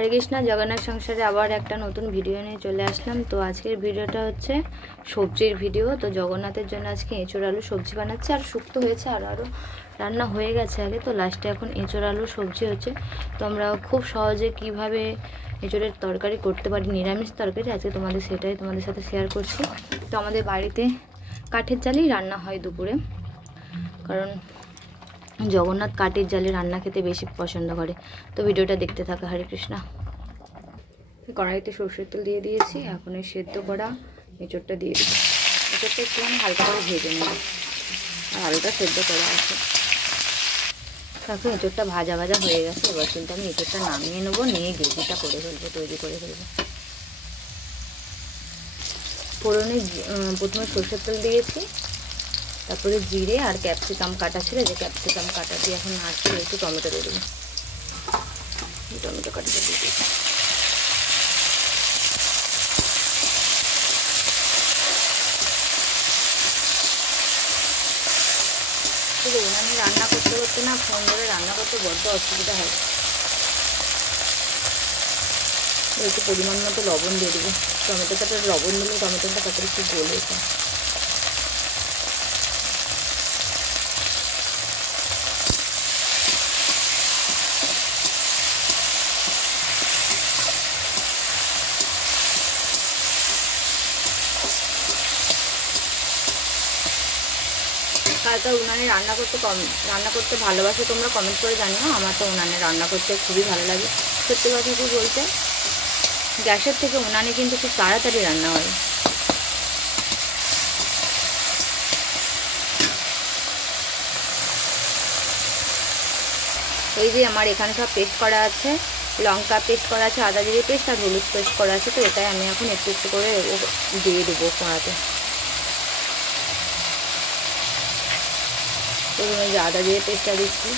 হরে কৃষ্ণ। জগন্নাথ সংসারে আবার একটা নতুন ভিডিও নিয়ে চলে আসলাম। তো আজকের ভিডিওটা হচ্ছে সবজির ভিডিও। তো জগন্নাথের জন্য আজকে এঁচোড় আলু সবজি বানাচ্ছি, আর শুক্তো হয়েছে আর আরও রান্না হয়ে গেছে আগে। তো লাস্টে এখন এঁচোড় আলু সবজি হচ্ছে। তো আমরা খুব সহজে কিভাবে এঁচোড়ের তরকারি করতে পারি, নিরামিষ তরকারি, আজকে সেটাই তোমাদের সাথে শেয়ার করছি। তো আমাদের বাড়িতে কাঠের জালেই রান্না হয় দুপুরে, কারণ জগন্নাথ কাঠের জালে রান্না খেতে বেশি পছন্দ করে। তো ভিডিওটা দেখতে থাকা। হরে কৃষ্ণ। কড়াইতে সরষের তেল দিয়ে দিয়েছি, এখন এই সেদ্ধ করা এঁচোড়টা দিয়ে দিই। এঁচোড়টা একটু আমি হালকা করে ভেজে নেব, আর আলুটা সেদ্ধ করা আছে। তারপর এঁচোড়টা ভাজা ভাজা হয়ে গেছে। এবার কিন্তু আমি এঁচোড়টা নামিয়ে নেবো, নিয়ে গ্রেভিটা করে ফেলবো, তৈরি করে ফেলবো। ফোড়নে প্রথমে সরষের তেল দিয়েছি, তারপরে জিরে আর ক্যাপসিকাম কাটা ছিল, যে ক্যাপসিকাম কাটা দিয়ে এখন নাড়ছি। একটু টমেটো দিয়ে দেবো, টমেটো কাটাটা দিয়ে দিই। উনানে রান্না করতে করতে না ফোন ধরে রান্না করতে বড্ড অসুবিধা হয়। একটু পরিমাণ মতো লবণ দিয়ে দেবো। টমেটোটা লবণ দিলে টমেটোটা তাড়াতাড়ি একটু গলে যায়। কালকে উনানে রান্না করতে ভালোবাসো তোমরা, কমেন্ট করে জানিও। আমার তো উনানে রান্না করতে খুবই ভালো লাগে। সত্যি কথা কি বলতে, গ্যাসের থেকে উনানে কিন্তু খুব তাড়াতাড়ি রান্না হয়। এই যে আমার এখানে সব পেস্ট করা আছে, লঙ্কা পেস্ট করা আছে, আদা জিরে পেস্ট আর হলুদ পেস্ট করা আছে। তো এটাই আমি এখন একটু একটু করে দিয়ে দেবো কড়াতে। প্রথমে যে আদা জিরে পেস্টটা দিচ্ছি,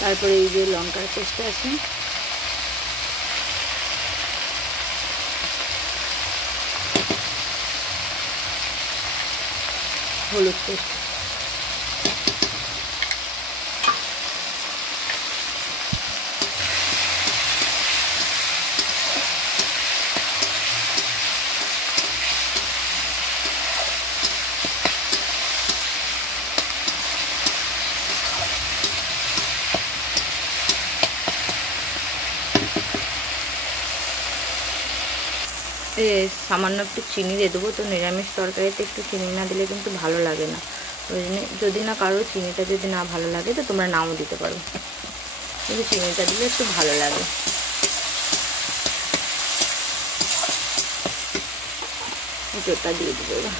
তারপরে এই যে লঙ্কার পেস্টটা আছে, হলুদ পেস্ট, সামান্য একটু চিনি দিয়ে দেবো। তো নিরামিষ তরকারিতে একটু চিনি না দিলে কিন্তু ভালো লাগে না। ওই জন্য যদি না কারো চিনিটা যদি না ভালো লাগে তো তোমরা নাও দিতে পারো, কিন্তু চিনিটা দিলে একটু ভালো লাগে। এঁচোড়টা দিয়ে দেবো এবার।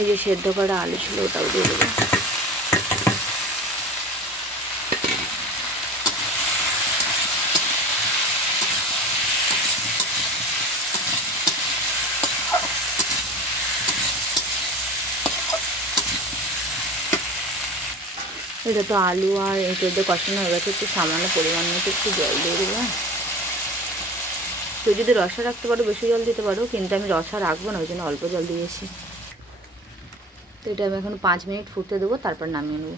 এই যে সেদ্ধ করা আলু ছিল ওটাও দিয়ে দেবো। এটা তো আলু আর এঁচোড় দিয়ে কষানো হয়ে গেছে। একটু সামান্য পরিমাণ মতো একটু জল দিয়ে দেবো। তো যদি রসা রাখতে পারো বেশি জল দিতে পারো, কিন্তু আমি রসা রাখবো না, ওই জন্য অল্প জল দিয়েছি। তো এটা আমি এখন 5 মিনিট ফুটতে দেবো, তারপর নামিয়ে নেবো।